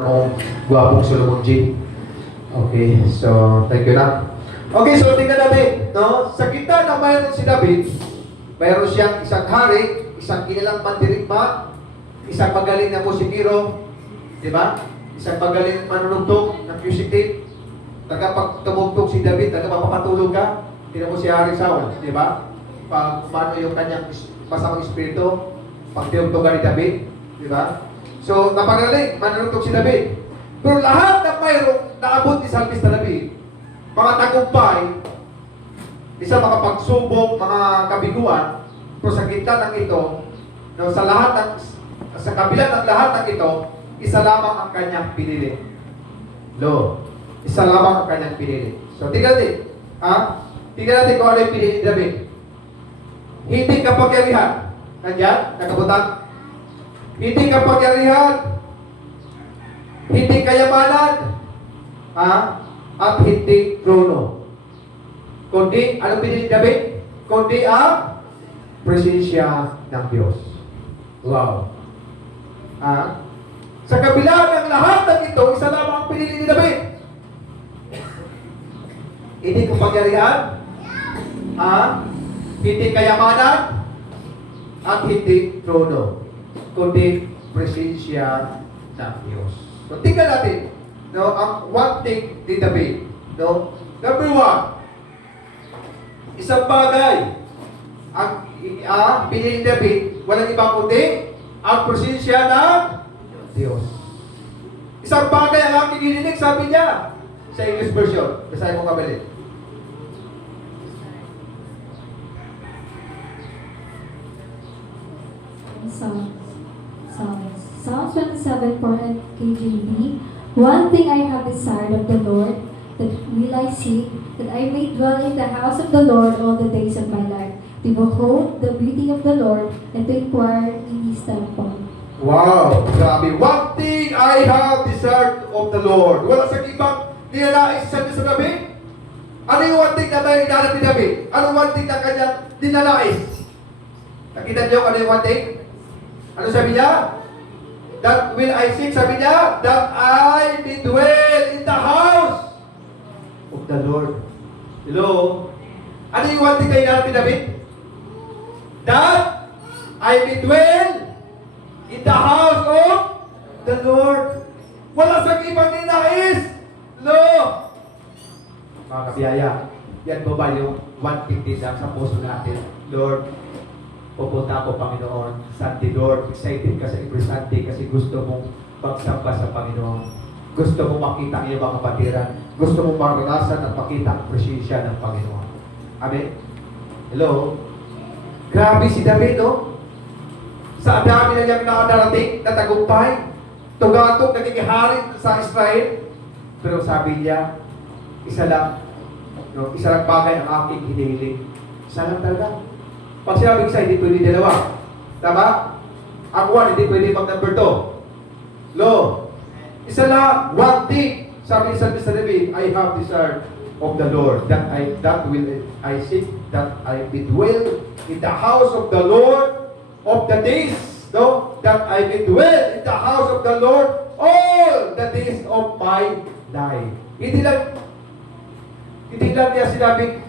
Ang gwapong Solomon G. Okay, so thank you na. Okay, so tingnan natin, no? Sa kita na mayroon si David, mayroon siyang isang hari, isang kilalang mandirigma, isang magaling na musikero, di ba? Isang magaling manunugtog ng music tape. Pag tumugtog si David, mapapatulog ka. Tingnan mo si Hari Saul, di ba? Pag umano yung kanyang masamang espiritu, pag tinugtogan ni David, di ba? So, napagaling, manunugtog si David. Pero lahat ng mayroong naabot ni Salmista David, mga tagumpay, isa mga pagsubok, mga kabiguan, pero sa gitna ng ito, no, sa kabila ng lahat ng ito, isa lamang ang kanyang pinili. Isa lamang ang kanyang pinili. So, tingnan natin, tingnan natin kung ano yung pinili ni David. Hindi kapagyarihan. Nandiyan, nakabutan. Hindi kapagyarihan, hindi kayamanan, at hindi trono. Kundi, ano pinili David? Kundi ang presensya ng Diyos. Wow. Sa kabila ng lahat ng ito, isa lamang ang pinili ni David. Hindi kapagyarihan, hindi kayamanan, at hindi trono, kundi presensya ng Diyos. So, tingnan natin, no, ang one thing ni David. No? Number one, isang bagay, ang pinili ni David, walang ibang kundi ang presensya ng Diyos. Isang bagay ang aking hinilig, sabi niya sa English version. Basahin mo kabalik. Psalms 27 for KJV. One thing I have desired of the Lord, that will I seek, that I may dwell in the house of the Lord all the days of my life, to behold the beauty of the Lord, and to inquire in His temple. Wow! Grabe. One thing I have desired of the Lord. Wala sa ibang nilalais sa David. Ano yung one thing na may hinanap ni David? Ano one thing na kanyang dinalais? Nakita niyo ano yung one thing? Ano sabi niya? That will I seek, sabi niya, that I may dwell in the house of the Lord. Hello? Ano yung one thing na hinanap ni David? That I may dwell in the house of the Lord. Wala sa ibang ninais. No. Mga kabiyaya, yan po ba yung one thing din sa puso natin? Lord, pupunta ako, Panginoon. Sunday, Lord, excited ka sa every Sunday kasi gusto mong magsamba sa Panginoon. Gusto mong makita ang iyong mga kapatiran. Gusto mong maranasan at makita ang presensya ng Panginoon. Amen? Hello? Grabe si David, no? Sa dami na niyang nakadarating na tagumpay, tugatog, naging hari sa Israel. Pero sabi niya, isa lang bagay ang aking hinihiling. Isa lang talaga. Pag sinabing isa, hindi pwede dalawa. Tama? Ang one, hindi pwede mag number 2. Isa lang, one thing. Sabi ni Salmista David, I have desired of the Lord, that will I seek, that I may dwell in the house of the Lord of the days, no? That I may dwell in the house of the Lord all the days of my life. Hindi lang niya sinabing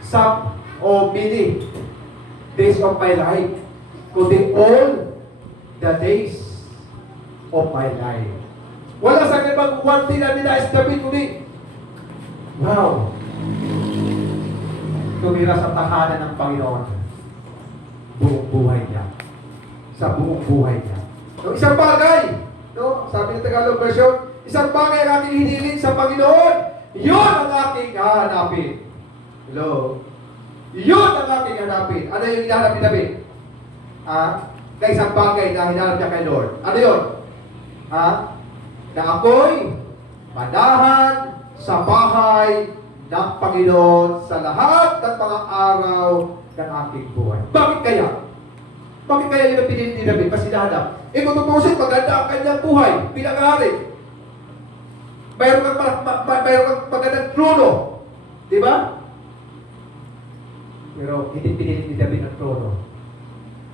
some o many days of my life, kundi all the days of my life. Wala sa ibang one thing na ninais David, kundi wow, tumira sa tahanan ng Panginoon buong buhay niya. Sa buong buhay niya. So, isang bagay, no? Sabi ng Tagalog version, isang bagay ang aking hiniling sa Panginoon, yun ang aking hahanapin. Hello? Yun ang aking hanapin. Ano yung hinahanap ni David? Na isang bagay na hinahanap niya kay Lord. Ano yun? Na ako'y manahan sa bahay ng Panginoon sa lahat ng mga araw ng aking buhay. Bakit kaya? Bakit kaya yun ang pinili ni David? Kasi hinahanap. Kung tutusin, maganda ang kanyang buhay bilang hari. Mayroon kang magandang trono. Di ba? Pero hindi pinili ni David ang trono.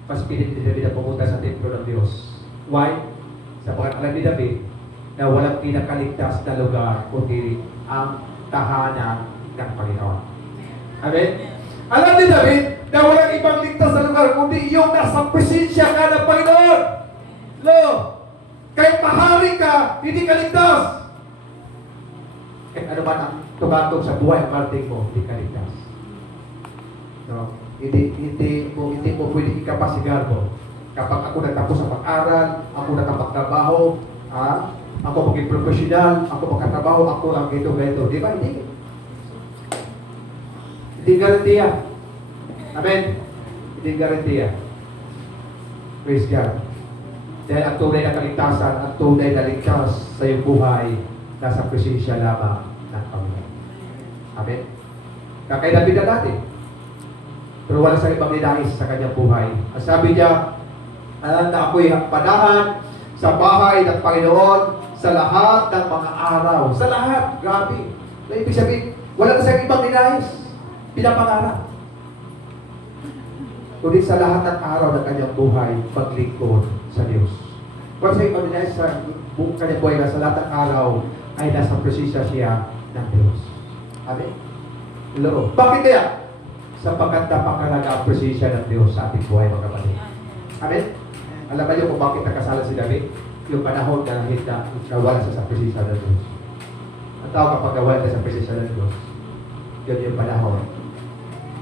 Mas pinili ni David ang pumunta sa templo ng Diyos. Why? Sapagkat alam ni David na walang pinakaligtas na lugar kundi ang tahanan ng Panginoon. Amen? Alam ni David na walang ibang ligtas na lugar kundi yung nasa presensya ka ng Panginoon. Lo, kahit mahari ka, hindi ka ligtas. Kahit ano man ang tumatong sa buhay ang marting mo, hindi ka ligtas. No? Hindi mo pwede ikapasigar mo. Kapag ako nagtapos sa pag-aral, ako nakapagtrabaho, ako maging profesional, ako magkatrabaho, ako lang ganito. Di ba? Hindi. Hindi garantiya. Amen? Hindi garantiya. Praise God. Dahil ang tunay na kaligtasan, ang tunay na ligtas sa iyong buhay, nasa presensya lamang ng Panginoon. Amen? Kakay David na natin. Pero wala sa ibang ninais sa kanyang buhay. Ang sabi niya, na ako'y panahan sa bahay ng Panginoon sa lahat ng mga araw. Sa lahat. Grabe. Na ibig sabihin, wala na sa ibang ninais. Pinapangarap. Kundi sa lahat ng araw ng kanyang buhay, maglingkod sa Diyos. Kung sa ibang ninais sa kanyang buhay na sa lahat ng araw, ay nasa presensya siya ng Diyos. Amen? Lord. Bakit kaya? Sapagkat napakalaga ang presensya ng Diyos sa ating buhay, mga kapatid. Amen? Alam ba niyo kung bakit nakasala si David? Yung panahon na nawala siya sa presensya ng Diyos. Ang tao kapag nawala siya sa presensya ng Diyos, yun yung panahon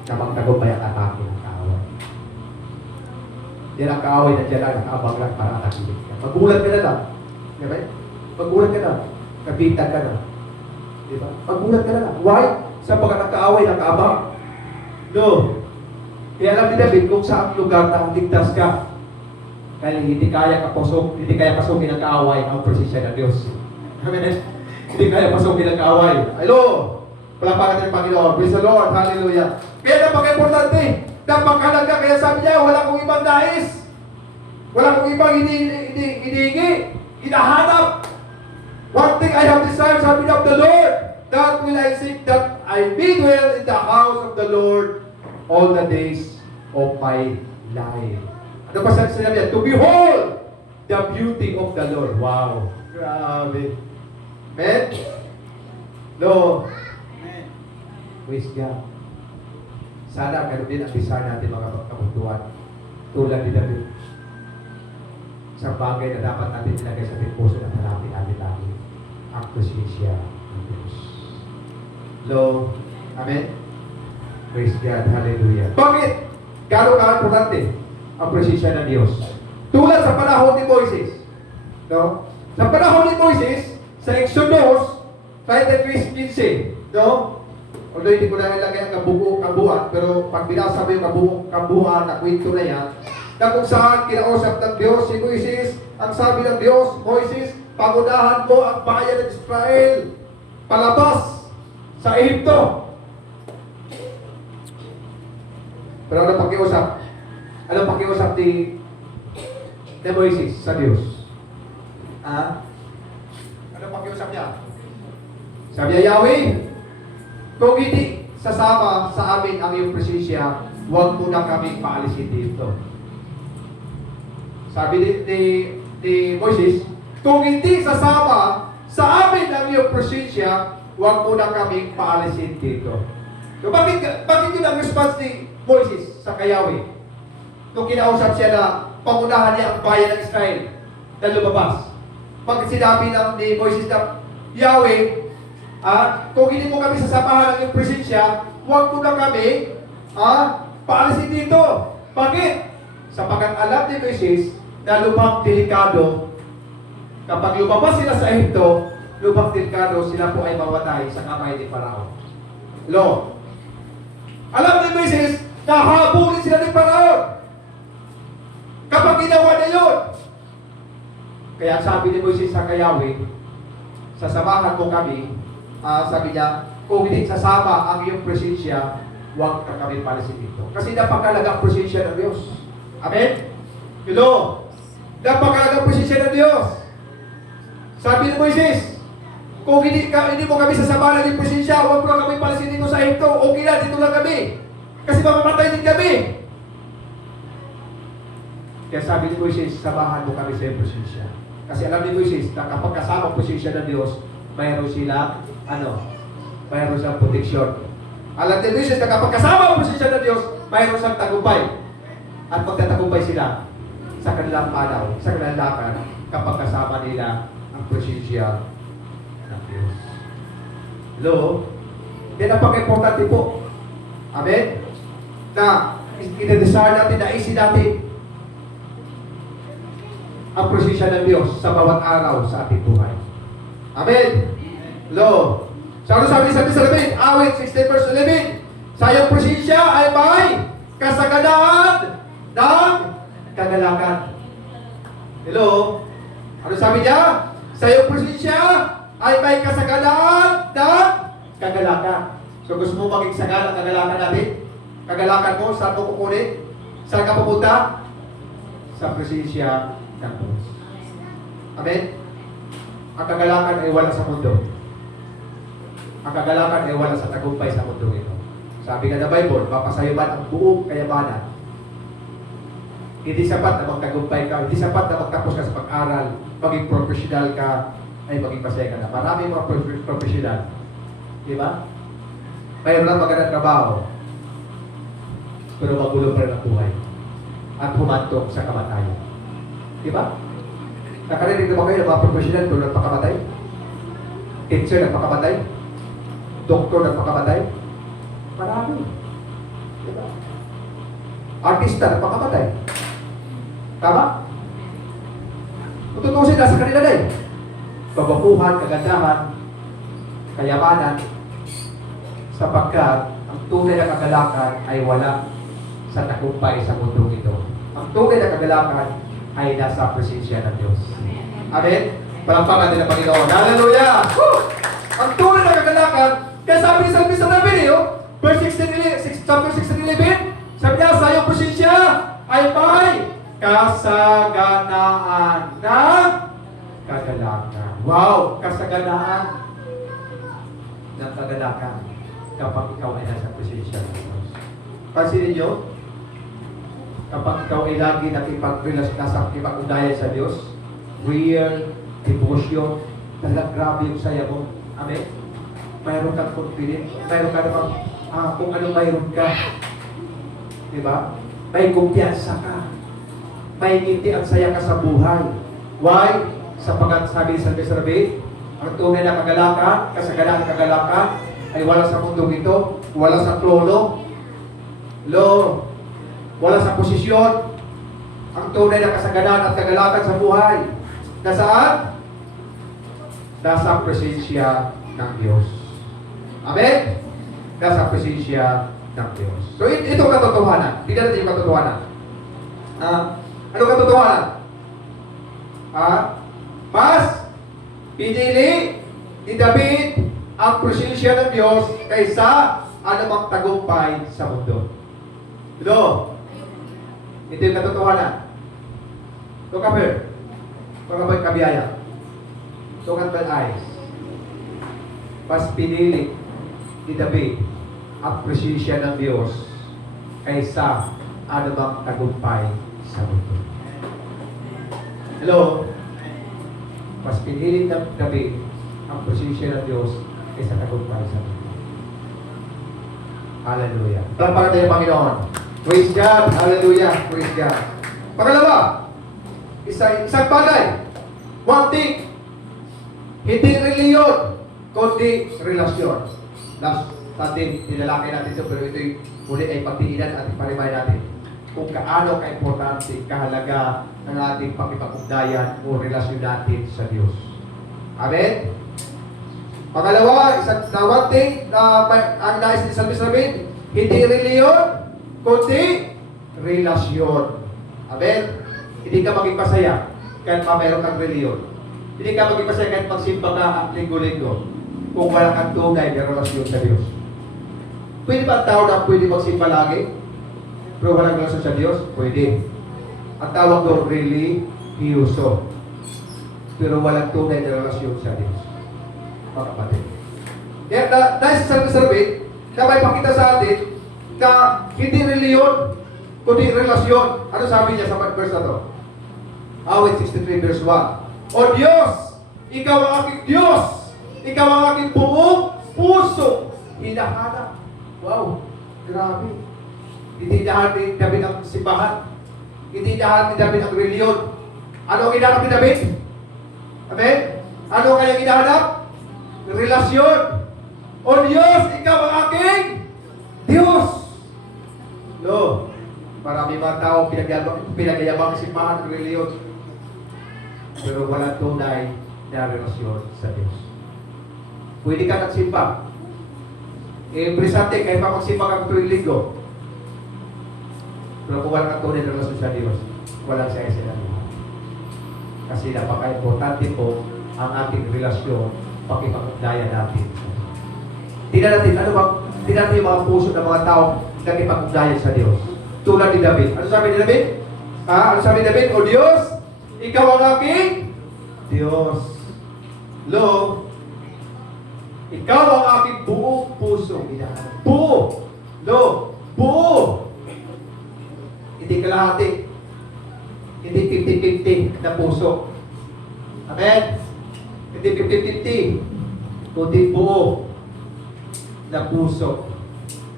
na magtagumpay ang atake ng kaaway. Yan ang kaaway na dyan lang, nakaabang lang para atakihin ka. Magulat ka na lang. Diba? Magulat ka na. Kapitan ka na. Diba? Magulat ka na lang. Why? Sapagkat ang kaaway nakaabang. No. Kaya alam ni David kung saan lugar na ligtas ka. Kaya hindi kaya pasukin ng kaaway ang presensya ng Diyos. Amen? Hindi kaya pasukin ng kaaway. Hello! Palapakan ng Panginoon. Praise the Lord. Hallelujah. Kaya napaka-importante. Napakalaga. Kaya sabi niya, wala kong ibang nais. Wala kong ibang hinihingi. Hinahanap. One thing I have desired, sabi of the Lord, that will I seek, that I may dwell in the house of the Lord all the days of my life. Ano pa sinabi niya? To behold the beauty of the Lord. Wow. Grabe. Amen? No. Amen. Praise God. Sana ganun din ang bisa natin mga kamunduan. Tulad ni David. Sa bagay na dapat natin ilagay sa ating puso at hanapin natin lagi ang presensya ng Diyos. Lord. Amen? Praise God. Hallelujah. Bakit? Gano'n ka-importante ang presensya ng Diyos? Tulad sa panahon ni Moises. No? Sa panahon ni Moises, sa Exodus 33:15, no? Although hindi ko na ilagay ang kabuuan, pero pag binasa mo yung kabuuan na kwento na yan, na kung saan kinausap ng Diyos si Moises, ang sabi ng Diyos, Moises, pangunahan mo ang bayan ng Israel palabas sa Ehipto. Pero ano pakiusap? Ano pakiusap ni Moises sa Diyos? Ano pakiusap niya? Sabi niya, Yahweh, kung hindi sasama sa amin ang iyong presensya, huwag mo na kami paalisin dito. Sabi ni Moises, kung hindi sasama sa amin ang iyong presensya, huwag mo na kami paalisin dito. So bakit yun ang response ni Moises sa Yahweh? Nung kinausap siya na pangunahan niya ang bayan ng Israel na lumabas. Bakit sinabi ni Moises na, Yahweh, kung hindi mo kami sasamahan ng iyong presensya, huwag mo na kami paalisin dito. Bakit? Sapagkat alam ni Moises na lubhang delikado, kapag lumabas sila sa Ehipto, lubhang delikado, sila po ay mawatay sa kamay ni Parao. Lord, alam ni Moises na habulin sila ni Parao kapag ginawa niya yun. Kaya sabi ni Moises sa Yahweh, sasamahan mo kami. Sabi niya, kung hindi sasama ang iyong presensya, huwag ka kami palisin dito. Kasi napakalaga ang presensya ng Diyos. Amen? Hello? Napakalaga ang presensya ng Diyos. Sabi ni Moises, kung hindi mo kami sasamahan ng iyong presensya, huwag mo kami palisin dito sa Ehipto. Okay na, dito lang kami. Kasi mamamatay din kami. Kaya sabi ni Moises, samahan mo kami sa iyong presensya. Kasi alam ni Moises na kapag kasama po siya ng Diyos, mayroon silang, mayroon silang proteksyon. Alam ni Moises na kapag kasama po siya ng Diyos, mayroon silang tagumpay. At magtatagumpay sila sa kanilang panaw, sa kanilang lakad, kapag kasama nila ang presensya ng Diyos. Hello? Yan ang pag-importante po. Amen? Na inadesire natin, naisin natin ang presensya ng Diyos sa bawat araw sa ating buhay. Amen? Hello? So ano sabi ni Sabi sa Labin? Awit 16 verse 11. Sa iyong presensya ay may kasaganaan ng kagalakan. Hello? Ano sabi niya? Sa iyong presensya ay may kasaganaan ng kagalakan. So gusto mo maging sagana ang kagalakan natin? Kagalakan mo, saan mo kukunin? Saan ka pupunta? Sa presensya ng Diyos. Amen? Ang kagalakan ay wala sa mundo. Ang kagalakan ay wala sa tagumpay sa mundo ito. Sabi nga ng Bible, mapasayuman ang buong kayamanan. Hindi sapat na magtagumpay ka, hindi sapat na magtapos ka sa pag-aral, maging professional ka, ay maging masaya ka na. Maraming mga professional. Di ba? Mayroon lang magandang trabaho, pero magulo pa rin ang buhay at humantong sa kamatayan. Di ba? Nakarinig na ba kayo ng mga professional kung nagpakamatay? Teacher nagpakamatay? Doktor nagpakamatay? Marami. Di ba? Artista nagpakamatay. Tama? Kung tutusin, nasa kanila na eh. Kababuhan, kagandahan, kayamanan, sapagkat ang tunay na kagalakan ay wala sa tagumpay sa mundo ito. Ang tunay na kagalakan ay nasa presensya ng Diyos. Amen? Palampakan din ang Panginoon. Hallelujah! Woo! Ang tunay na kagalakan, kaya sabi ni Salmi sa Nabi verse 16, chapter 16:11, sabi niya, sa iyong presensya ay may kasaganaan ng kagalakan. Wow! Kasaganaan ng kagalakan kapag ikaw ay nasa presensya ng Diyos. Pansinin niyo, kapag ikaw ay lagi nakipag-relasyon, nasa nakipag-ugnayan sa Diyos, real devotion, talagang grabe yung saya mo. Amen? Mayroon kang confident, mayroon ka namang kung ano mayroon ka. Diba? May kumpiyansa ka. May ngiti at saya ka sa buhay. Why? Sapagat sabi sa Sabi, ang tunay na kagalakan, kasaganaan kagalakan, ay wala sa mundo ito, wala sa trono, wala sa posisyon. Ang tunay na kasaganaan at kagalakan sa buhay, nasaan? Nasa presensya ng Diyos. Amen? Nasa presensya ng Diyos. So, ito katotohanan. Tingnan natin yung katotohanan. Ano katotohanan? Mas pinili ni David ang presensya ng Diyos kaysa anumang tagumpay sa mundo. Ito. Ito yung katotohanan. Look up here. Look up kabiyaya. Look at my eyes. Mas pinili ni David ang presensya ng Diyos kaysa anumang tagumpay sa mundo. Hello? Mas pinili ng David ang presensya ng Diyos kaysa tagumpay sa mundo. Hallelujah. Palapakan tayo, Panginoon. Praise God. Hallelujah. Praise God. Pangalawa, isang bagay. One thing. Hindi reliyon, kundi relasyon. Last Sunday, tinalakay natin ito, pero ito'y muli ay pagdiinan at iparimay natin kung kaano ka-importante, kahalaga ng ating pakipag-ugnayan o relasyon natin sa Diyos. Amen? Pangalawa, one thing na ang nais ni Salmi sabihin, hindi reliyon, kundi relasyon. Amen? Hindi ka maging masaya kahit mayroon kang reliyon. Hindi ka maging masaya kahit magsimba ka ang linggo-linggo kung wala kang tunay na relasyon sa Diyos. Pwede ba ang tao na pwede magsimba lagi pero walang relasyon sa Diyos? Pwede. Ang tawag doon, religyoso. Pero walang tunay na relasyon sa Diyos. Mga kapatid. Kaya dahil sa survey, na may pakita sa atin na hindi reliyon, kundi relasyon. Ano sabi niya sa verse na to? Awit 63 verse 1. O Diyos, ikaw ang aking Diyos. Ikaw ang aking buong puso. Hinahanap. Wow, grabe. Hindi lahat ni David ang simbahan. Hindi lahat ni David ang reliyon. Ano ang hinahanap ni David? Amen? Ano ang kanyang hinahanap? Relasyon. O Diyos, ikaw ang aking Diyos. No. Marami mga tao pinagyayabang simbahan ng reliyon. Pero walang tunay na relasyon sa Diyos. Pwede ka nagsimba. Presente, kahit pa magsimba ka tuwing linggo. Pero kung walang tunay na relasyon sa Diyos, walang siya sila. Kasi napaka-importante po ang ating relasyon, pakipag-ugnayan natin. Tingnan natin, tingnan natin yung mga puso ng mga tao nakipag-ugnayan sa Diyos. Tulad ni David. Ano sabi ni David? Ano sabi ni David? O Diyos, ikaw ang aking Diyos. Lo, ikaw ang aking buong puso. Buo. Lo, buo. Hindi kalahati. Hindi 50-50 na puso. Amen? Hindi 50-50. Kundi buo na puso.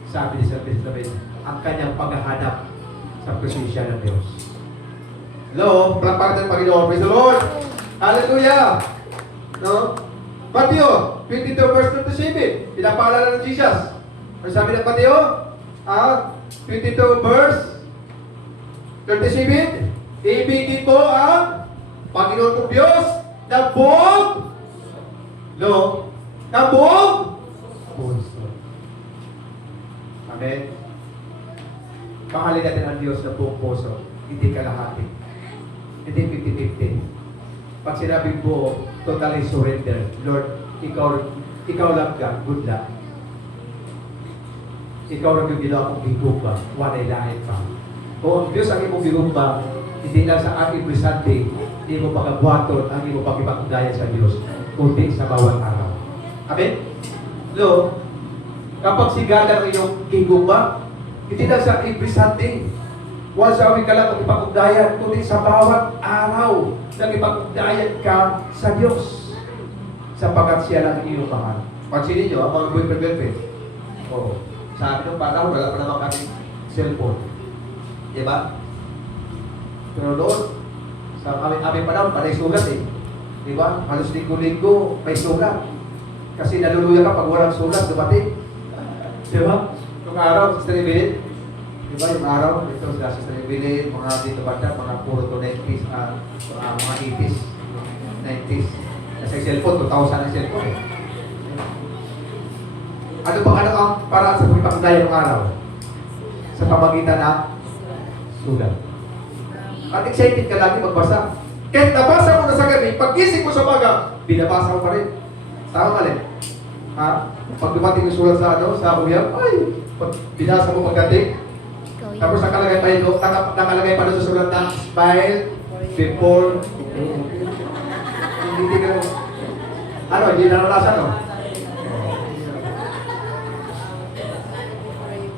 Sabi ni Sir David, ang kanyang paghahanap sa presensya ng Diyos. Hello? Palakpakan ng Panginoon. Praise the Lord! Hallelujah! No? Matthew 22 verse 27. Pinapaalala ng Jesus. Ano sabi ng Matthew? 22 verse 37. Ibigin mo ang Panginoon kong Diyos na buong na buong puso. Amen? Mahalin natin ang Diyos na buong puso. Hindi kalahati. Hindi 50-50. Pag sinabing buo, totally surrender. Lord, ikaw lang ka. Good luck. Ikaw lang yung ginawa kong bigumba. Walay lahat pa. Kung ang Diyos ang imong bigumba, hindi lang sa aking presente, hindi mo pagkabuhaton ang imong pagkipag-ugnayan sa Diyos, kundi sa bawat araw. Amen? So, kapag sigala ang iyong bigumba, hindi lang sa every Sunday, once a week ka lang magpag-ugnayan, kundi sa bawat araw, nagpag-ugnayan ka sa Diyos. Sapagkat siya lang iyong mahal. Pansinin nyo, ang mga boyfriend-girlfriend. Oh, sa amin nung panahon, wala pa naman kami cellphone. Diba? Pero doon, sa aming panahon, panay sulat eh. Diba? Halos linggo-linggo, may sulat. Kasi naluluya ka pag walang sulat, dumating. Diba? Yung araw, Sister Evelyn, diba yung araw, ito sila Sister Evelyn, mga dito banda, mga puro to 90s, mga 80s, 90s. Kasi cellphone, 2,000 ang cellphone eh. Ano ang paraan sa pagpapagdaya ng araw? Sa pamagitan ng sulat. At excited ka lagi magbasa. Kahit nabasa mo na sa gabi, pag-isip mo sa baga, binabasa mo pa rin. Tama mali? Ha? Pag dumating yung sulat sa uyab, ay, binasa mo pagdating. Tapos nakalagay pa doon sa sulat na smile before. Hindi ka hindi naranasan, no?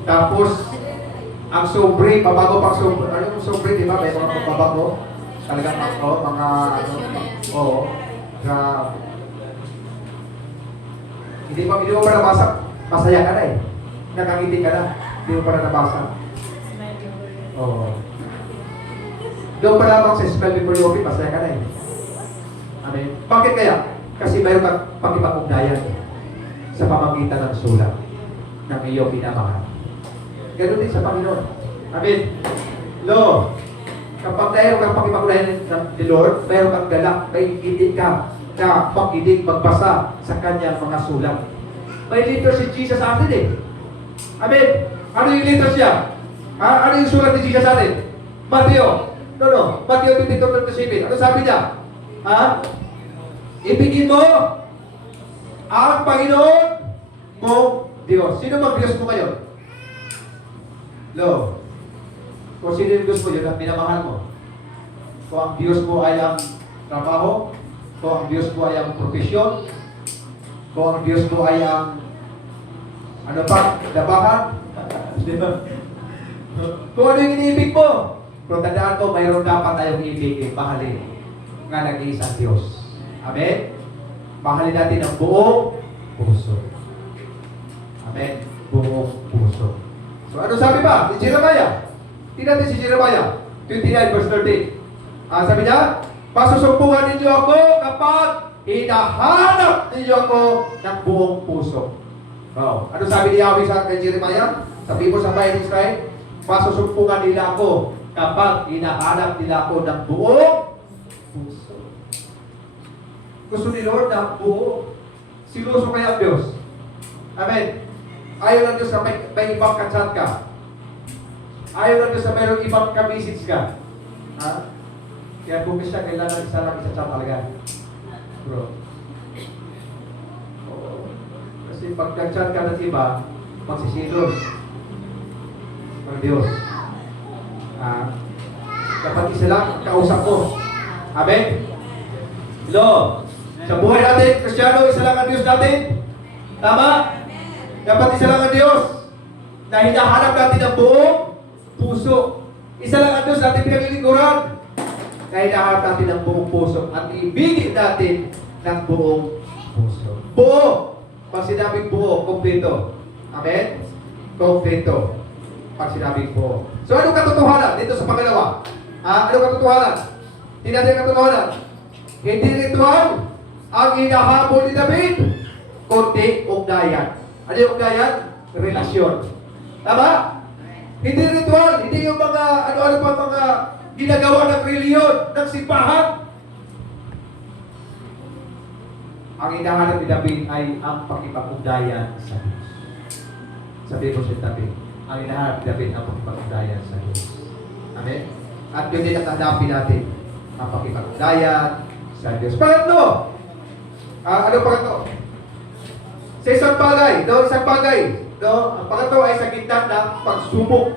Tapos, ang sobre, pabago pang sobre. Ano yung sobre, di ba? May mga pabago. Talagang mga, hindi mo pa nabasa, masaya ka na eh. Nakangiti ka na, hindi mo pa na nabasa. Doon pa lamang sa spell before you open, masaya ka na eh. Amen. Bakit kaya? Kasi mayroon kang pagkipag-ugnayan sa pamagitan ng sulat ng iyong pinamahal. Ganun din sa Panginoon. Amen. Lo, kapag mayroon kang pagkipag-ugnayan ng Lord, mayroon kang galak, may itin ka na pag-idig, magbasa sa kanyang mga sulat. May letter si Jesus sa atin eh. Amen. Ano yung letter siya? Ano yung sulat ni Jesus sa atin? Mateo. Mateo 22:27. Ano sabi niya? Ibigin mo ang Panginoon mong Diyos. Sino bang Diyos mo ngayon? Lo. Kung sino yung Diyos mo, yun ang minamahal mo. Kung ang Diyos mo ay ang trabaho, kung ang Diyos mo ay ang profesyon, kung ang Diyos mo ay ang labahan, kung ano yung iniibig mo. Pero tandaan ko, mayroon dapat tayong ibig, mahalin. nga nag-iisang Diyos. Amen? Mahalin natin ang buong puso. Amen? Buong puso. So ano sabi ba? Si Jeremiah. Tingnan natin si Jeremiah 29 verse 13. Sabi niya, pasusumpungan ninyo ako kapag hinahanap ninyo ako ng buong puso. Wow. Ano sabi ni Yahweh sa kay Jeremiah? Sabi mo sa bayan ng Israel, pasusumpungan nila ako kapag hinahanap nila ako ng buong puso. Gusto ni Lord ng buo. Sinuso kaya ang Diyos. Amen. Ayaw ng Diyos na may ibang katsat ka. Ayaw ng Diyos na mayroong ibang ka-message ka. Ha? Kaya bukis siya, kailangan isa lang isa chat talaga. Bro. Oo. Kasi pag nag-chat ka ng iba, magsisilos. Ng Diyos. Kapag isa lang, kausap ko. Amen? Hello? Sa buhay natin, Kristiyano, isa lang ang Diyos natin. Tama? Dapat isa lang ang Diyos na hinahanap natin ang buong puso. Isa lang ang Diyos natin pinaglilingkuran na hinahanap natin ang buong puso at ibigin natin ng buong puso. Buo. Pag sinabing buo, kompleto. Amen? Kompleto. Pag sinabing buo. So, anong katotohanan dito sa pangalawa? Anong katotohanan? Hindi natin katotohanan. Hindi ritual ang hinahabol ni David, kundi ugnayan. Ano yung ugnayan? Relasyon. Tama? Hindi ritual, hindi yung mga ano-ano pa mga ginagawa ng reliyon, ng simbahan. Ang hinahanap ni David ay ang pakipag-ugnayan sa Diyos. Sabi ko si David, ang hinahanap ni David ang pakipag-ugnayan sa Diyos. Amen? At yun din ang hanapin natin, ang pakipag-ugnayan sa Diyos. Pangatlo, ano pangatlo? Sa isang bagay, isang bagay, ang pangatlo ay sa gitna ng pagsubok,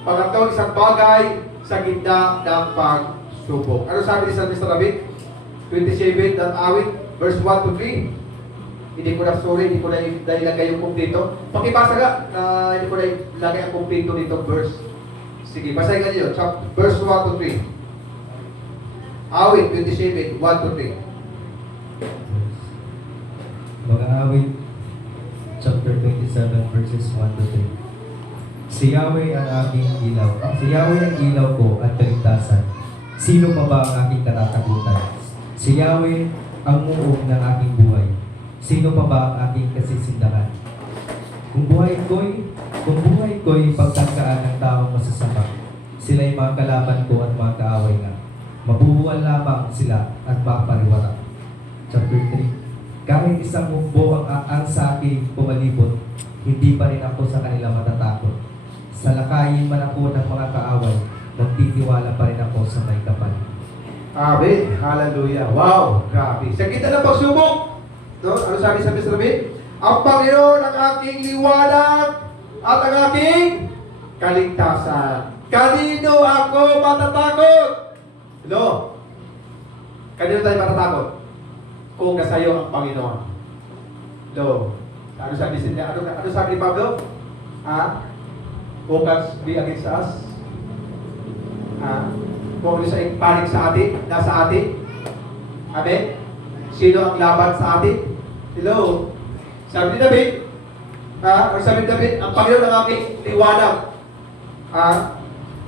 Pangatlo, isang bagay sa gitna ng pagsubok. Ano sabi ni San Mr. David? 27, ng awit, verse 1 to 3. Hindi ko na ilagay yung kumpleto. Pakibasa nga, hindi ko na ilagay ang kumpleto nito verse. Sige, basahin ka niyo, verse 1 to 3. Awit 27, 1 to 3. Mga awit, chapter 27, verses 1 to 3. Si Yahweh ang aking ilaw. Si Yahweh ang ilaw ko at kaligtasan. Sino pa ba ang aking katatakutan? Si Yahweh ang muog ng aking buhay. Sino pa ba ang aking kasisindahan? Kung buhay ko'y pagtangkaan ng taong masasama, sila'y mga kalaban ko at mga kaaway na. Mabubuwal lamang sila at mapariwara. Chapter 3. Kahit isang hukbo ang sa aking pumalibot, hindi pa rin ako sa kanila matatakot. Salakayin man ako ng mga kaaway, magtitiwala pa rin ako sa may kapal. Amen. Hallelujah. Wow. Grabe. Sa gitna ng pagsubok, ano sabi sa Mr. David? Ang Panginoon ang aking liwanag at ang aking kaligtasan. Kanino ako matatakot? Hello? Kanino tayo matatakot? Kung kasayo ang Panginoon. Hello? Ano sabi niya? Ano sabi ni Pablo? Who can be against us? Kung ano sa panig sa atin, nasa atin. Amen? Sino ang laban sa atin? Hello? Sabi ni David, sabi ni David, ang Panginoon ang aking liwanag at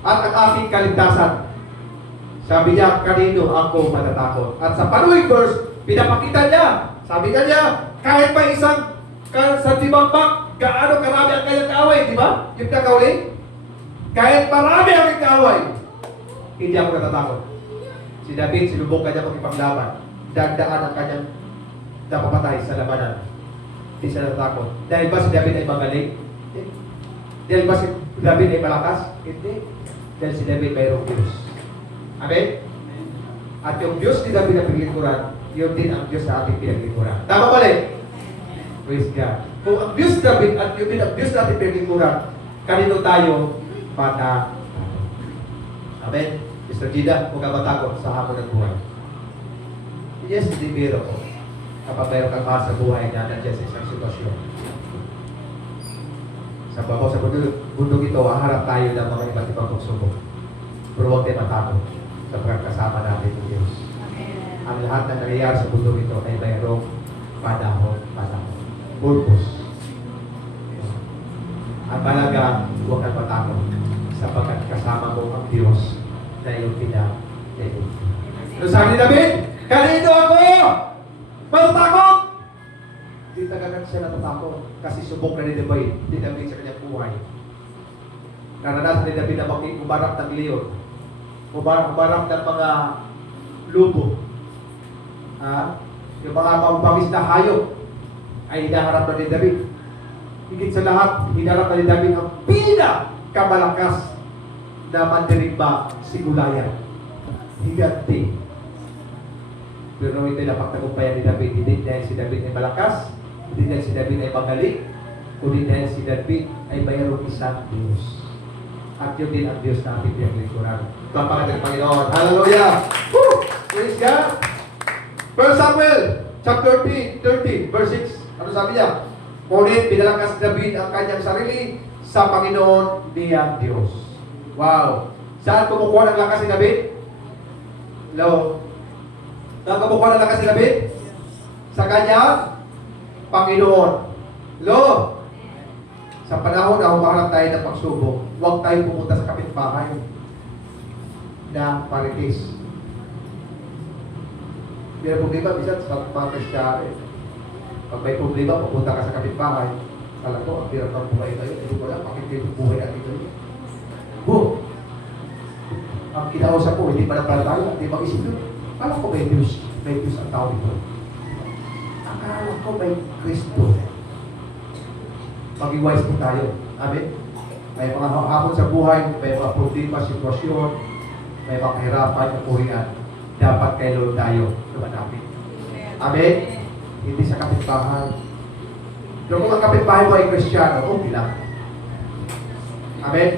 ang aking kaligtasan. Sabi niya, kanino ako matatakot? At sa following verse, pinapakita niya, sabi niya, kahit pa isang sa timbang gaano karami ang kanyang kaaway, di ba? Yung pinakauli? Kahit marami ang kaaway, hindi ako natatakot. Si David, sinubok kanya magipaglaban. Dagdaan ang kanyang napapatay sa labanan. Hindi siya natatakot. Dahil ba si David ay magaling? Hindi. Dahil ba si David ay malakas? Hindi. Dahil si David mayroong Diyos. Amen? At yung Diyos ni David na pinaglingkuran, yun din ang Diyos sa ating pinaglingkuran. Tama ba rin? Praise God. Kung ang Diyos David at yun din ang Diyos natin pinaglingkuran, kanino tayo mata? Amen? Mr. Gida, huwag ka matakot sa hamon ng buhay. Yes, hindi biro ko. Kapag mayroon kang mahal sa buhay na nandiyan sa isang sitwasyon. Sa babaw sa bundok ito, haharap tayo ng mga iba't ibang pagsubok. Pero huwag tayo matakot sa pagkakasama natin ng Diyos. ang lahat na nangyayari sa mundo ito ay mayroong panahon. Purpose. Ang malaga, huwag kang matakot sapagkat kasama mo ang Diyos na iyong pinag-ibig. So sabi ni David, kanino ako matatakot? Hindi talaga siya natatakot kasi subok na ni David sa kanyang buhay. Naranasan ni David na umarap ng leon, umarap ng mga lubo. Yung mga mabangis na hayop ay hinaharap na ni David. Higit sa lahat, hinarap na ni David ang pinakamalakas na mandirigma si Goliath. Higanti. Pero ito yung napagtagumpayan ni David. Hindi dahil si David ay malakas, hindi dahil si David ay magaling, kundi dahil si David ay mayroong isang Diyos. At yun din ang Diyos natin pinaglingkuran. Papangalan ng Panginoon. Hallelujah! Woo! Praise God! 1 Samuel chapter 30 verse 6. Ano sabi niya? Ngunit pinalakas David ang kanyang sarili sa Panginoon niyang Diyos. Wow! Saan kumukuha ng lakas si David? Hello? Saan kumukuha ng lakas si David? Sa kanyang Panginoon. Hello? Sa panahon na humarap tayo ng pagsubok, huwag tayo pumunta sa kapitbahay na marites. May problema, bisan sa mga Kristyano. Pag may problema, pupunta ka sa kapitbahay. Alam ko, ang hirap ng buhay kayo. Hindi ko lang, bakit yung buhay natin kayo? Ang kinausap ko, hindi pa na pala tayo, hindi mag-isip doon. Alam ko may Diyos ang tao dito. Akala ko may Kristo. Maging wise po tayo. Amen? May mga hapon sa buhay, may mga problema, sitwasyon, may mga kahirapan, kapurian. Dapat kay Lord tayo lumanapit. Amen? Hindi sa kapitbahay. Pero kung ang kapitbahay mo ay Kristiyano, okay lang. Amen?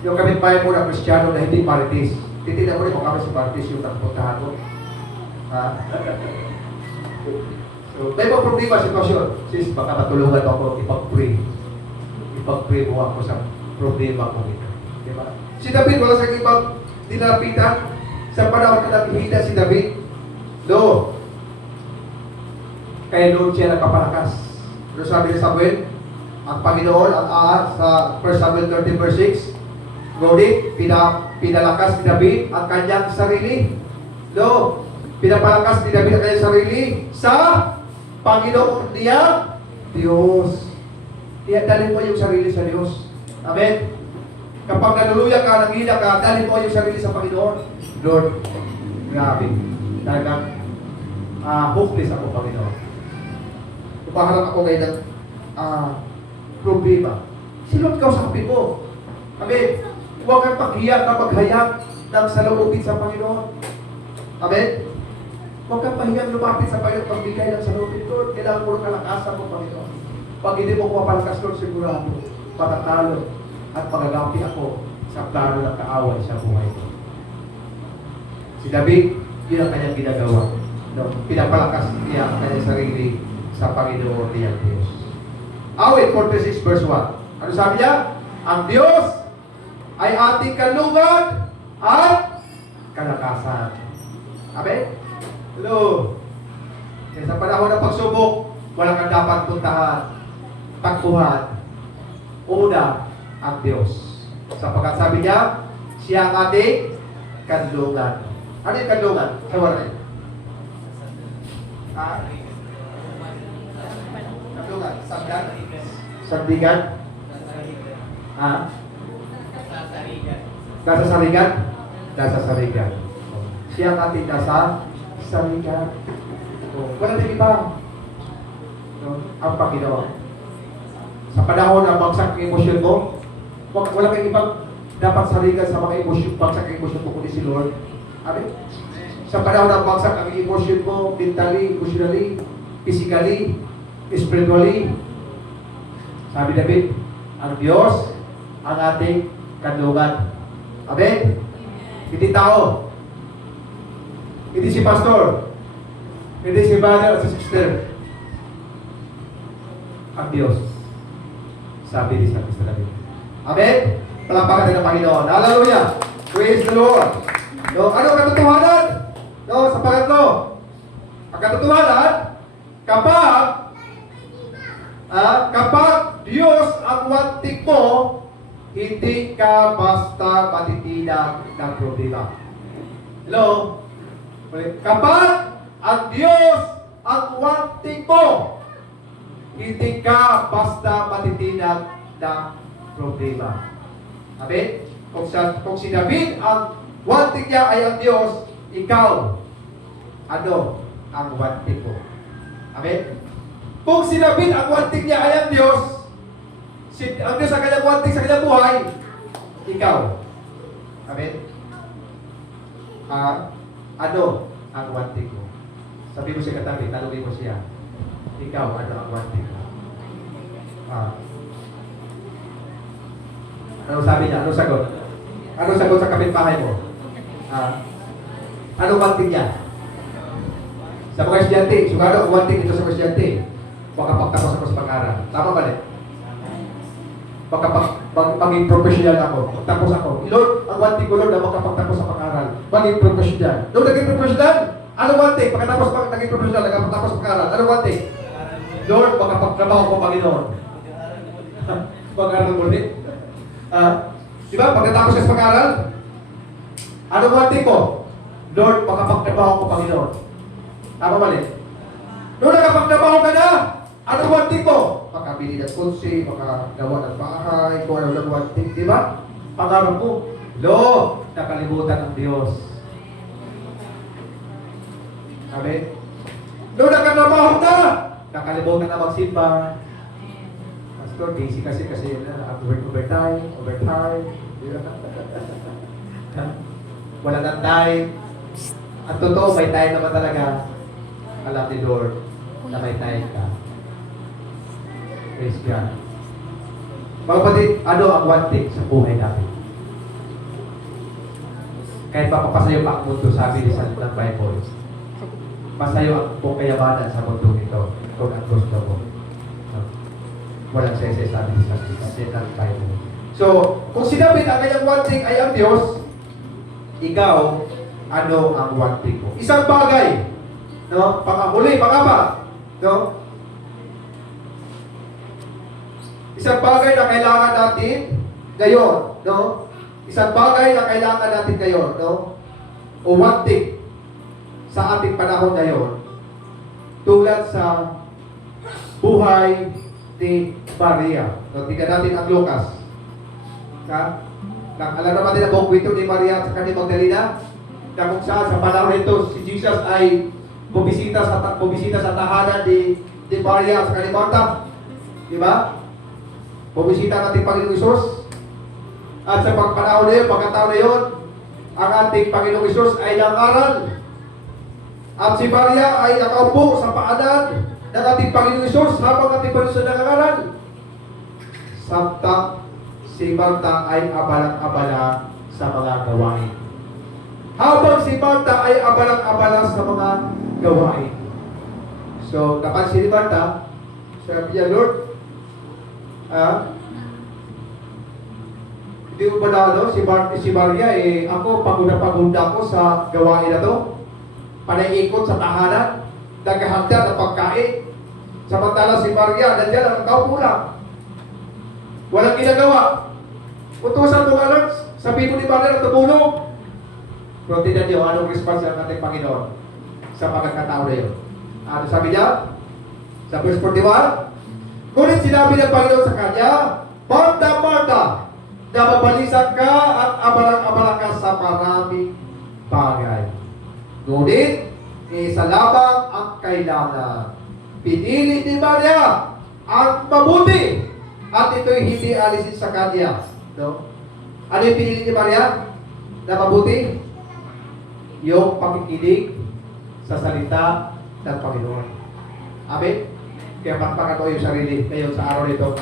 Yung kapitbahay mo na Kristiyano na hindi marites, titignan mo rin kung kami si marites yung nagpuntahan mo. So, may mga problema sitwasyon. Sis, baka matulungan ako ipag-pray. Ipag-pray mo ako sa problema ko ito. Diba? Si David, wala sa ibang dinapitan. Sa panahon na naghihina si David, kaya Lord siya nagpapalakas. Pero sabi ni Samuel, ang Panginoon, sa 1 Samuel 13 verse 6, ngunit pinalakas ni David ang kanyang sarili. Pinapalakas ni David ang kanyang sarili sa Panginoon niya, Diyos. Dalhin mo yung sarili sa Diyos. Amen? Kapag naluluya ka, nanghina ka, dalhin mo yung sarili sa Panginoon. Lord, grabe. Talagang hopeless ako, Panginoon. Upaharap ako ngayon ng problema. Si Lord, kausapin mo. Amen? Huwag kang maghayag ng salubin sa Panginoon. Amen? Huwag kang mahiyang lumapit sa Panginoon pagbigay ng salubin, Lord. Kailangan mo ng kalakasan mo, Panginoon. Pag hindi mo ko mapalakas, Lord, sigurado, patatalo at magagampi ako sa plano ng kaaway sa buhay ko. Si David, yun ang kanyang ginagawa. Pinapalakas niya ang kanyang sarili sa Panginoon niyang Diyos. Awit 46 verse 1. Ano sabi niya? Ang Diyos ay ating kanlungan at kalakasan. Amen? Hello? Kaya sa panahon ng pagsubok, wala kang dapat puntahan, takbuhan. Una, ang Diyos. Sapagkat sabi niya, siya ang ating kanlungan. Ano yung kanlungan? Sa waray. Kanlungan. Sandan? Sandigan? Nasa sarigan? Nasa sarigan. Siya ang ating nasa sarigan. Wala na iba. Ang Panginoon. Sa panahon ng bagsak ng emosyon mo, wala kang ibang dapat sarigan sa mga emosyon, bagsak ng emosyon mo kundi si Lord. Amen? Sa panahon ng bagsak ang emosyon mo, mentally, emotionally, physically, spiritually, sabi David, ang Diyos ang ating kanlungan. Amen? Hindi tao. Hindi si pastor. Hindi si brother at si sister. Ang Diyos. Sabi ni San David. Amen? Palakpakan ng Panginoon. Hallelujah! Praise the Lord! Ano katotohanan? No, sa pangatlo, ang katotohanan, kapag Diyos ang wanting mo, hindi ka basta matitinag ng problema. Hello? Kapag ang Diyos ang wanting mo, hindi ka basta matitinag ng problema. Amen? Kung si David ang wanting niya ay ang Diyos, ikaw, ano ang wanting mo? Amen? Kung si David ang wanting niya ay ang Diyos, ang Diyos ang kanyang wanting sa kanyang buhay, ikaw. Amen? Ano ang wanting mo? Sabi mo siya katabi, tanongin mo siya. Ikaw, ano ang wanting mo? Ano sabi niya? Ano sagot? Ano sagot sa kapitbahay mo? Ano wanting niya? Sa mga estudyante, siguro ang wanting dito sa mga estudyante, makapagtapos ako sa pag-aaral. Tama ba rin? Maging professional ako. Magtapos ako. Lord, ang wanting ko, Lord, na makapagtapos sa pag-aaral. Maging professional. Lord, naging professional? Ano wanting? Pagkatapos naging professional, nagpagtapos sa pag-aaral. Ano wanting? Lord, makapagtrabaho ko, Panginoon. Pag-aaral mo rin. Di ba? Pagkatapos ka sa pag-aaral, ano wanting ko? Lord, makapagtrabaho ko, Panginoon. Tama ba rin? Lord, nakapagtrabaho ka na! Ano wanting ko? Makabili ng kotse, makagawa ng bahay, kung ano lang wanting, di ba? Pangarap ko. Lord, nakalimutan ng Diyos. Amen? Lord, nakatrabaho na! Nakalimutan na magsimba. Pastor, busy kasi overtime. Wala nang time. At totoo, may time naman talaga. Alam ni Lord na may time ka. Praise God. Mga kapatid, ano ang wanting sa buhay natin? Kahit mapapasayo pa ang mundo, sabi ni San ng Bible, masayo ang buong kayamanan sa mundo ito kung ang gusto mo. Walang sese, sabi ni San ng Bible. So, kung si David ang kanyang wanting ay ang Diyos, ikaw, ano ang wanting mo? Isang bagay, no? Panghuli, pangapa, no? Isang bagay na kailangan natin ngayon, no? Isang bagay na kailangan natin ngayon, no? O wanting sa ating panahon ngayon, tulad sa buhay ni Maria. No, tingnan natin ang Lucas. Alam naman din ang buong kwento ni Maria at ni Magdalena, na kung saan sa panahon ito, si Jesus ay bumisita sa tahanan ni Maria at ni Martha. Di ba? Bumisita natin Panginoong Isus. At sa pagpanahon na yun, pagkataon na yun, ang ating Panginoong Isus ay nangaral. At si Maria ay nakaupo sa paanan ng ating Panginoong Isus habang ating Panginoong Isus nangaral. Samtang si Martha ay abalang-abala sa mga gawain. Habang si Martha ay abalang-abala sa mga gawain. So, napansin ni Martha, sabi niya, Lord, hindi mo ba na si Maria, ako, pagod na ako sa gawain na to. Panay-ikot sa tahanan, naghahanda ng pagkain. Samantala si Maria, nandiyan ang kaupo lang. Walang ginagawa. Utusan mo ka lang, sabi mo ni Maria na tumulong. Pero tignan niyo, anong response ng ating Panginoon sa pagkakataon na yun? Ano sabi niya? Sa verse 41, ngunit sinabi ng Panginoon sa kanya, Martha, Martha, nababalisan ka at abalang-abala ka sa maraming bagay. Ngunit, isa lamang ang kailangan. Pinili ni Maria ang mabuti at ito'y hindi alisin sa kanya. No? Ano yung pinili ni Maria na mabuti? Yung pakikinig sa salita ng Panginoon. Amen? Kaya pakpakan mo yung sarili ngayon sa araw nito.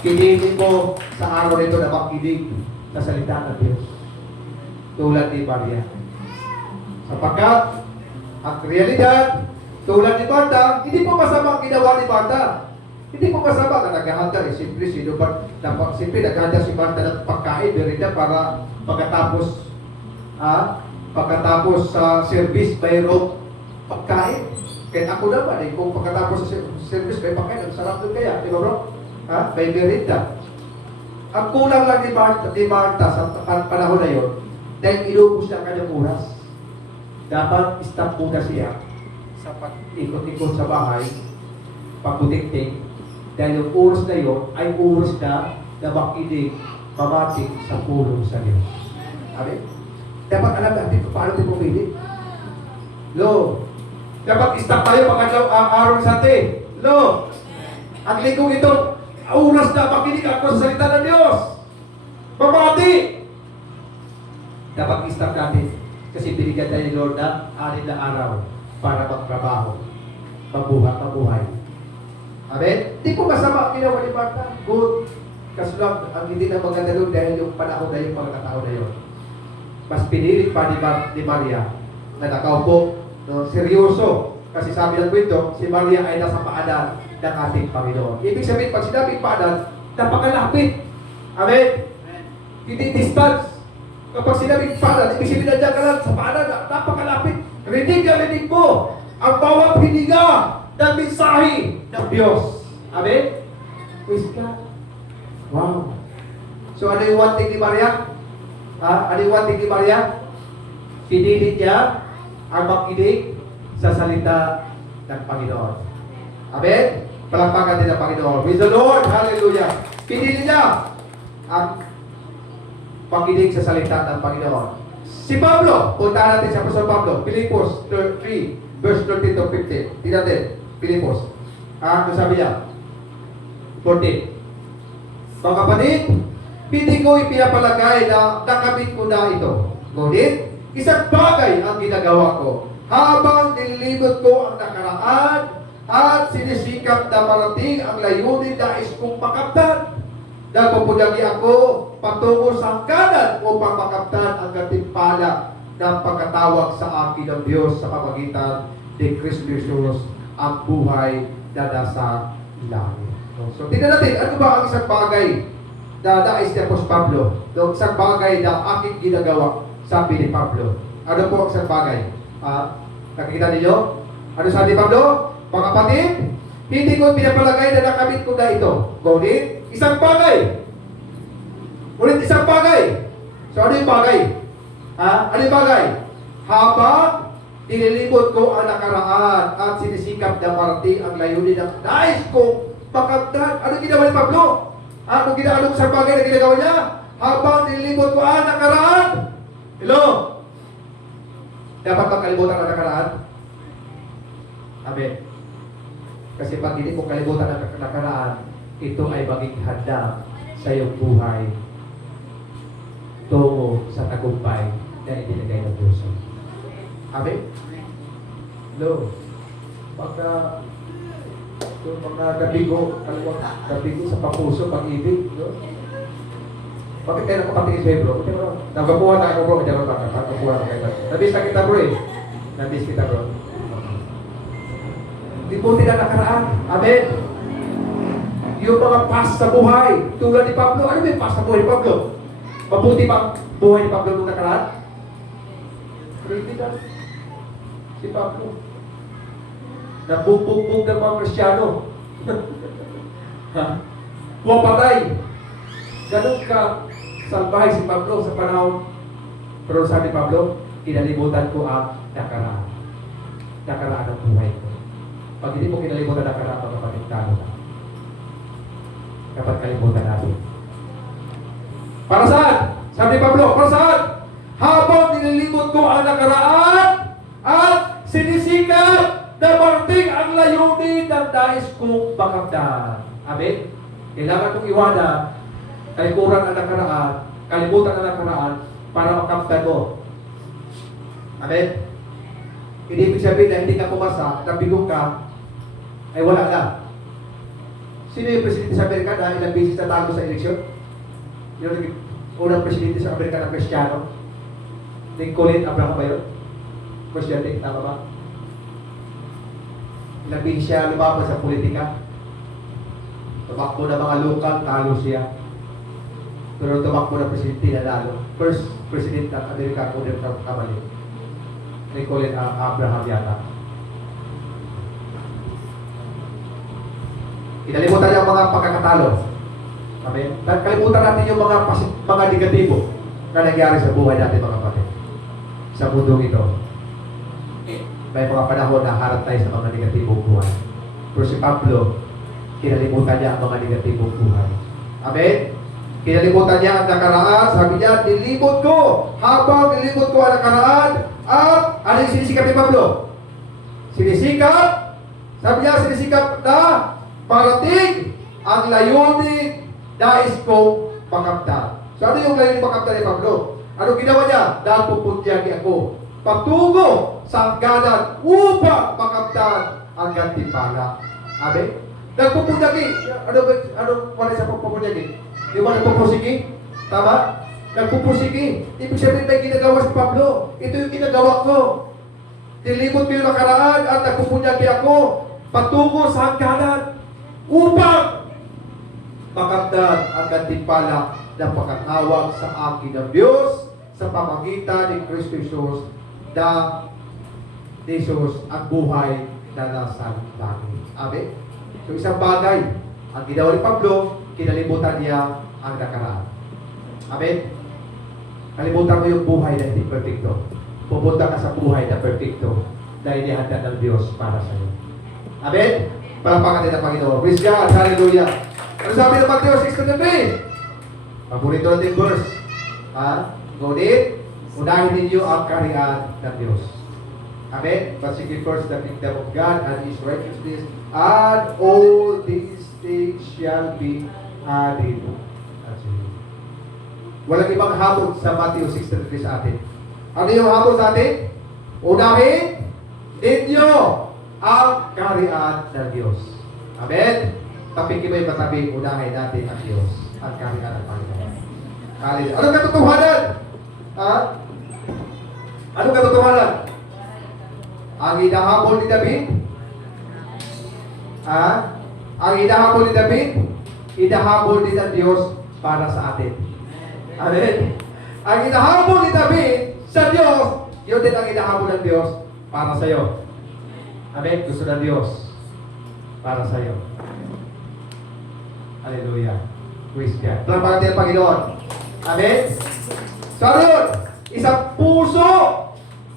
Pinili mo sa araw nito na makinig sa salita ng Diyos. Tulad ni Maria. Sapagkat ang realidad, tulad ni Martha, hindi po masama ang ginawa ni Martha. Hindi po masama na naghahanda. Siyempre, siyempre naghahanda si Martha ng pagkain, berida, para pagkatapos pagkatapos sa service, mayroong pagkain. Kaya ako naman, kung pagkatapos sa service, may pagkain, ang sarap doon kaya, di ba bro? Ha? May merinda. Ang kulang lang ni Martha sa panahon na yun, dahil inubos na kanyang oras. Dapat stop muna siya sa pag-ikot-ikot sa bahay, pagbutik-tik, dahil yung oras na yun ay oras na makinig, mamatik sa pulong sa Diyos. Amen? Dapat alam natin kung paano tayo pumili. Lo, dapat stop tayo pagkatlaw araw sa atin. Lo, ang lingkong ito, oras na makinig ako sa salita ng Diyos. Mamati! Dapat stop natin. Kasi binigyan tayo ni Lord na 6 na araw para magtrabaho, mabuhay. Amen? Di po masama ang ginawa ni Martha. Good. Kaso lang, ang hindi na maganda doon dahil yung panahon na yung pagkataon na yun. Mas pinilit pa ni Maria na nakaupo, no, seryoso. Kasi sabi ng kwento, si Maria ay nasa paanan ng ating Panginoon. Ibig sabihin, pag sinabing paanan, napakalapit. Amen? Hindi distance. Kapag sinabing paanan, ibig sabihin na dyan ka lang sa paanan, napakalapit. Rinig na rinig mo ang bawat hininga ng mensahe ng Diyos. Amen? Praise God. Wow. So ano yung one thing ni Maria? Ano yung one thing ni Maria? Pinili niya ang makinig sa salita ng Panginoon. Amen? Palakpakan din ng Panginoon. With the Lord. Hallelujah. Pinili niya ang makinig sa salita ng Panginoon. Si Pablo, punta natin sa Apostol Pablo, Pilipos 3, verse 13 to 15. Tingnan natin, Pilipos. Ano sabi niya? 14. Mga kapatid, hindi ko ipinapalagay na nakamit ko na ito. Ngunit, isang bagay ang ginagawa ko. Habang nililibot ko ang nakaraan at sinisikap na marating ang layunin na kong makamtan. Nagpupudagi ako patungo sa kanan upang makamtan ang katimpala ng pagkatawag sa akin ng Diyos sa pamagitan ni Kristo Jesus ang buhay na nasa langit. So, tingnan natin, ano ba ang isang bagay na nais ni Apostol Pablo? Isang bagay na aking ginagawa, sabi ni Pablo. Ano po ang isang bagay? Nakikita ninyo? Ano sabi ni Pablo? Mga kapatid, hindi ko pinapalagay na nakamit ko na ito. Ngunit, isang bagay. Ngunit isang bagay. So, ano yung bagay? Ano yung bagay? Habang nililibot ko ang nakaraan at sinisikap na parating ang layunin ng nais kong makamtan. Ano ginawa ni Pablo? Ano sa bagay na ginagawa niya? Habang nililibot ko ang nakaraan. Hello? Dapat magkalimutan ang nakaraan? Amen. Kasi pag hindi mo kalimutan ang nakaraan, ito ay maging handa sa iyong buhay tungo sa tagumpay na ibinigay ng Diyos. Amen? Hello? Yung mga gabigo sa papuso, pag-ibig, no? Bakit kayo nakapatingin sa bro? Nagabuhan na ako bro, kaya nagabuhan na kayo. Nabis na kita bro eh. Nabis kita bro. Di po nila nakaraan. Amen. Yung mga pas sa buhay, tulad ni Pablo. Ano ba yung pas sa buhay ni Pablo? Mabuti ba buhay ni Pablo nung nakaraan? Hindi na. Si Pablo. Nabubugbog ng mga Kristyano. Pumapatay. Ganun ka salbahay si Pablo sa panahon. Pero sabi ni Pablo, kinalimutan ko ang nakaraan. Nakaraan ng buhay ko. Pag hindi mo kinalimutan ang nakaraan, magkapatintalo ka. Dapat kalimutan natin. Para saan? Sabi ni Pablo, para saan? Habang nililimot ko ang nakaraan at sinisikap na marating ang layunin ng nais kong makamtan. Amen? Kailangan kong iwanan, kalikuran ang nakaraan, kalimutan ang nakaraan para makamtan mo. Amen? Hindi ibig sabihin na hindi ka pumasa, nabigong ka, ay wala na. Sino yung presidente sa Amerika na ilang beses natalo sa eleksyon? Yung unang presidente sa Amerika na Kristiyano? Lincoln Abraham ba yun? Presidente, tama ba? Ilang beses siya lumaban sa politika. Tumakbo na mga lokal, talo siya. Pero tumakbo na presidente, nanalo. First president ng Amerika, kung hindi kamali. They call it Abraham yata. Kinalimutan niya ang mga pagkakatalo. Amen? Kalimutan natin yung mga negatibo na nangyari sa buhay natin, mga kapatid. Sa mundong ito. May mga panahon na harap tayo sa mga negatibong buhay. Pero si Pablo, kinalimutan niya ang mga negatibong buhay. Amen? Kinalimutan niya ang nakaraan. Sabi niya, nilimot ko. Habang nilimot ko ang nakaraan. At ano yung sinisikap ni Pablo? Sinisikap. Sabi niya, sinisikap na parating ang layunin nais kong makamtan. So ano yung layunin makamtan ni Pablo? Ano ginawa niya? Dahil pupunyagi ako patungo sa hangganan upang makamtan ang gantimpala. Amen? Nagpupunyagi. Ano wala sa pagpupunyagi? Di ba nagpupursigi? Tama? Nagpupursigi. Ibig sabihin may ginagawa si Pablo. Ito yung ginagawa ko. Nilimot ko yung nakaraan at nagpupunyagi ako patungo sa hangganan upang makamtan ang gantimpala ng pagkatawag sa akin ng Diyos sa pamagitan ni Kristo Jesus na Jesus ang buhay na nasa langit. Amen? So isang bagay, ang ginawa ni Pablo, kinalimutan niya ang nakaraan. Amen? Kalimutan mo yung buhay na hindi perfecto. Pupunta ka sa buhay na perfecto na inihanda ng Diyos para sa iyo. Amen? Palapakan din ang Panginoon. Praise God. Hallelujah. Ano sabi ng Mateo 6:23? Paborito natin verse. Ngunit, unahin ninyo ang kaharian ng Diyos. Amen? But seek ye first the kingdom of God and His righteousness, and all these things shall be added. Walang ibang habol sa Matthew 6:23 sa atin. Ano yung habol sa atin? Unahin ninyo ang kaharian ng Diyos. Amen? Tapikin mo yung matabi, unahin natin ang Diyos, ang kaharian ng Panginoon. Hallelujah. Anong katotohanan? Anong katotohanan? Ang hinahabol ni David? Ang hinahabol ni David? Hinahabol din ng Diyos para sa atin. Amen? Ang hinahabol ni David sa Diyos, yun din ang hinahabol ng Diyos para sa iyo. Amen? Gusto ng Diyos para sa iyo. Hallelujah. Praise God. Palapakan din ang Panginoon. Amen? Sarod, isang puso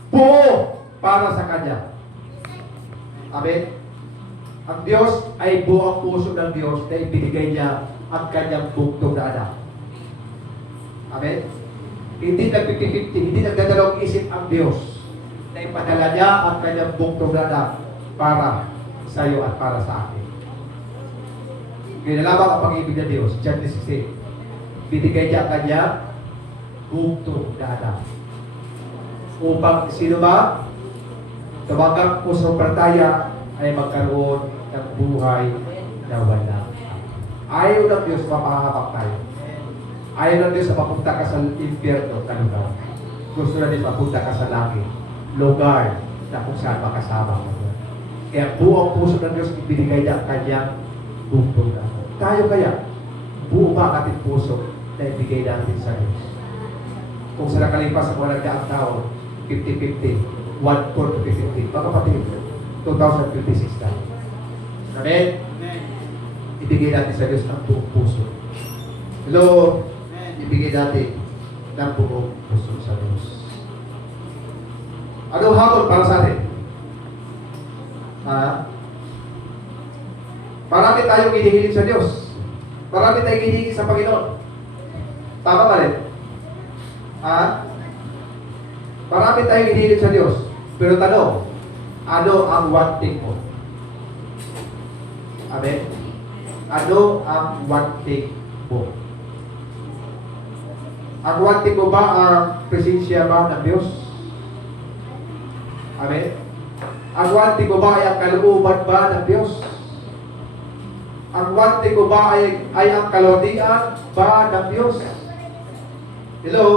buo para sa Kanya. Amen? Ang Diyos ay buo ang puso ng Diyos na ibinigay niya ang Kanyang bugtong na anak. Amen? Hindi nag-50-50, hindi nagdadalawang isip ang Diyos na ipadala niya ang Kanyang bugtong na anak para sa iyo at para sa akin. Ginalabang ang pag-ibig ng Diyos, John 16. Binigay niya ang Kanyang bugtong na anak. Upang sino ba? Tumanggap o sumprataya ay magkaroon ng buhay na wala. Ayaw ng Diyos mapahamak tayo. Ayaw ng Diyos na mapunta ka sa impyerno na lugar. Gusto na din mapunta ka sa langit. Lugar na kung saan makasama mo. Kaya buo ang puso ng Diyos, ibinigay niya ang Kanyang bugtong na. Tayo kaya, buo ba ang ating puso na ibigay natin sa Diyos? Kung sa nakalipas ang walang daang taon, 50-50, 1/4 to 50. Mga kapatid, 2056 tayo. Amen? Ibigay natin sa Diyos ang buong puso. Hello? Ibigay natin ng buong puso sa Diyos. Anong habol para sa atin? Marami tayong hinihiling sa Diyos. Marami tayong hinihiling sa Panginoon. Tama ba rin? Marami tayong hinihiling sa Diyos. Pero tanong, ano ang wanting mo? Amen? Ano ang wanting mo? Ang wanting mo ba ang presensya ba ng Diyos? Amen? Ang wanting mo ba ay ang kalooban ba ng Diyos? Ang wanting mo ba ay ang kalodian ba ng Diyos? Hello?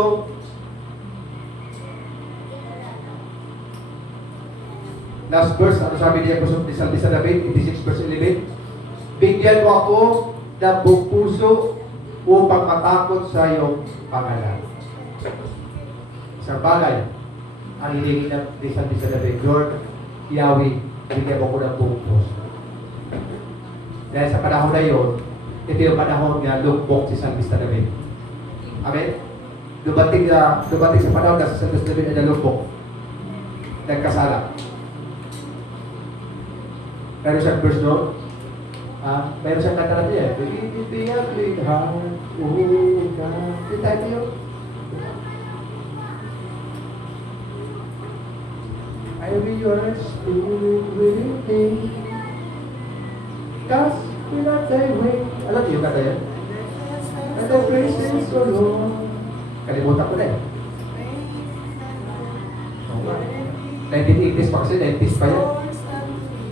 Last verse, ano sabi niya sa Salmi sa David, 86 verse 11? Bigyan mo ako ng buong puso upang matakot sa iyong pangalan. Isang bagay, ang hilingi ni San David, Lord, Yahweh, bigyan mo ko ng buong puso. Dahil sa panahon na yun, ito yung panahon nga lumbok si San David. Amen? Dumating sa panahon na si San David ay nalumbok. Nagkasala. Meron siyang verse doon. Meron siyang kanta natin yan. It be a big heart, oh God. Yung time na yun. I will be your spirit within me. Cast without thy way. Alam niyo yung kanta yan? And the praises of the Lord. Kalimutan ko na eh. Oo nga. 1980s pa kasi, 90s pa yun.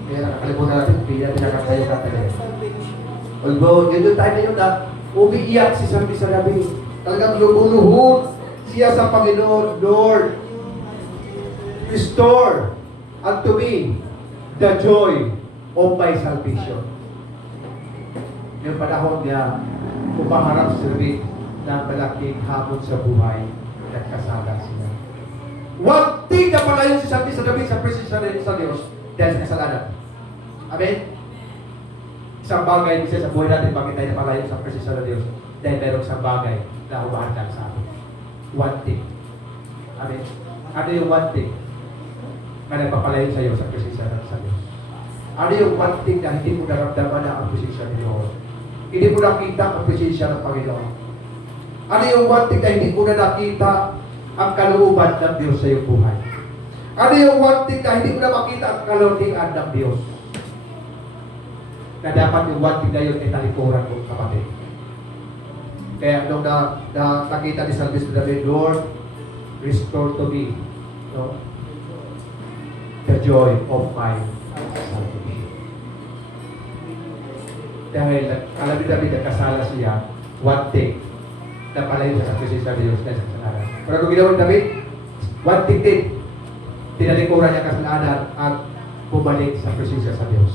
Kaya nakakalimutan natin, hindi natin nakakanta yung kanta yan. Although, yun yung time na yun na umiiyak si San David. Talagang lumuhod siya sa Panginoon, Lord, restore unto me the joy of my salvation. Yung panahon niya, umaharap si David ng malaking hamon sa buhay at kasala siya. One thing na palayo si San David sa presensya sa Diyos dahil sa kasalanan. Amen? Isang bagay kasi sa buhay natin, bakit tayo napalayo sa presensya ng Diyos? Dahil meron isang bagay na umahandang sa atin. One thing. Amen? Ano yung one thing na nagpapalayo sa iyo sa presensya ng Diyos? Ano yung one thing na hindi mo naramdaman na ang presensya ng Diyos? Hindi mo nakita ang presensya ng Panginoon? Ano yung one thing na hindi mo na nakita ang kalooban ng Diyos sa iyong buhay? Ano yung one thing na hindi mo na makita ang kalooban ng Diyos? Na dapat yung one thing na yun ay talikuran mo, kapatid. Kaya nung nakita ni San David, Lord, restore to me, no, the joy of my salvation. Dahil alam ni David, nagkasala siya, one thing, na palayo sa presensya ng Diyos dahil sa kasalanan. Pero kung ginawa ni David, one thing din, tinalikuran niya kasalanan at bumalik sa presensya sa Diyos.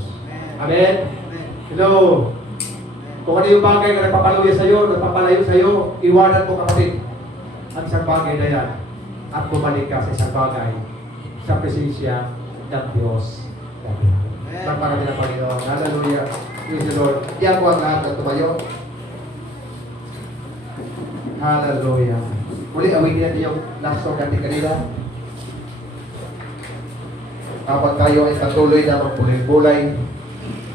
Amen? Hello? Kung ano yung bagay na nagpapalayo sa iyo, iwanan mo, kapatid ang isang bagay na yan at bumalik ka sa isang bagay sa presensya ng Diyos. Magparami ng Panginoon. Hallelujah. Praise the Lord. Diyan po ang lahat ng tumayo. Hallelujah. Muli, awitin natin yung last song natin kanila. Kapag tayo ay patuloy na magpulay-bulay,